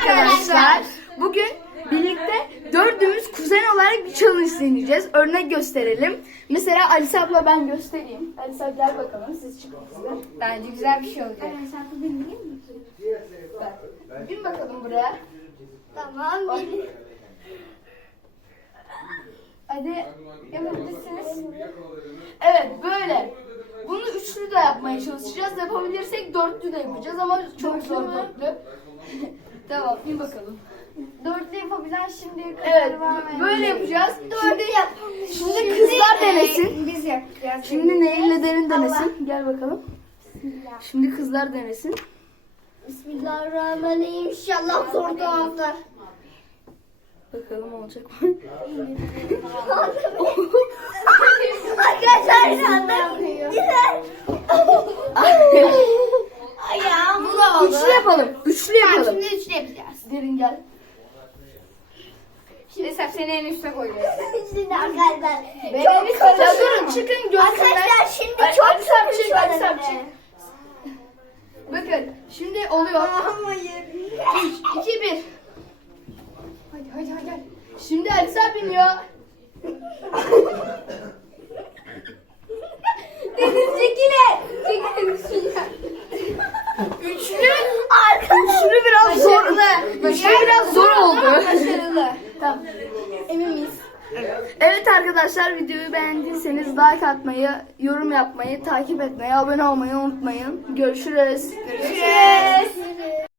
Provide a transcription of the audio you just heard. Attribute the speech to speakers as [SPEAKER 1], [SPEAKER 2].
[SPEAKER 1] arkadaşlar. Bugün birlikte dördümüz kuzen olarak bir challenge deneyeceğiz. Örnek gösterelim. Mesela Alice abla ben göstereyim. Alice abla gel bakalım siz çıkın size.
[SPEAKER 2] Bence güzel bir şey olacak.
[SPEAKER 1] Bin bakalım buraya.
[SPEAKER 2] Tamam.
[SPEAKER 1] Hadi.
[SPEAKER 2] Yapabilirsiniz.
[SPEAKER 1] Evet böyle. Bunu üçlü de yapmaya çalışacağız. Yapabilirsek dörtlü de yapacağız ama çok zor dörtlü. Tamam bin bakalım.
[SPEAKER 2] Dörtlü yapabilen şimdiye kadar
[SPEAKER 1] Evet
[SPEAKER 2] var mı?
[SPEAKER 1] böyle yapacağız.
[SPEAKER 2] Şimdi
[SPEAKER 1] kızlar denesin.
[SPEAKER 2] Biz yapacağız.
[SPEAKER 1] Şimdi Nehir'le Derin denesin. Gel bakalım. Şimdi kızlar denesin.
[SPEAKER 2] Bismillahirrahmanirrahim. İnşallah zor olmazlar.
[SPEAKER 1] Bakalım olacak mı?
[SPEAKER 2] Arkadaşlar şu anda güzel. Ayağım.
[SPEAKER 1] Bu da oldu. Üçlü yapalım. Üçlü yapalım.
[SPEAKER 2] Şimdi üçlü yapacağız.
[SPEAKER 1] Derin gel.
[SPEAKER 2] Şimdi seni en üste koyacağız. Şimdi arkadaşlar.
[SPEAKER 1] Ya durun çıkın görsünler.
[SPEAKER 2] Arkadaşlar şimdi
[SPEAKER 1] Ali-
[SPEAKER 2] çok
[SPEAKER 1] Ali Sarp çık, Ali
[SPEAKER 2] sıkışmadı.
[SPEAKER 1] Sarp çık. Bakın şimdi oluyor.
[SPEAKER 2] Hayır.
[SPEAKER 1] 3, 2, 1. Hadi gel. Şimdi Ali Sarp biniyor.
[SPEAKER 2] Deniz çekile. Çekile.
[SPEAKER 1] Üçlü biraz zor. Üçlü biraz zor oldu.
[SPEAKER 2] Başarılı.
[SPEAKER 1] Tamam.
[SPEAKER 2] Emin miyiz?
[SPEAKER 1] Evet arkadaşlar videoyu beğendiyseniz like atmayı, yorum yapmayı, takip etmeyi, abone olmayı unutmayın. Görüşürüz.
[SPEAKER 2] Görüşürüz.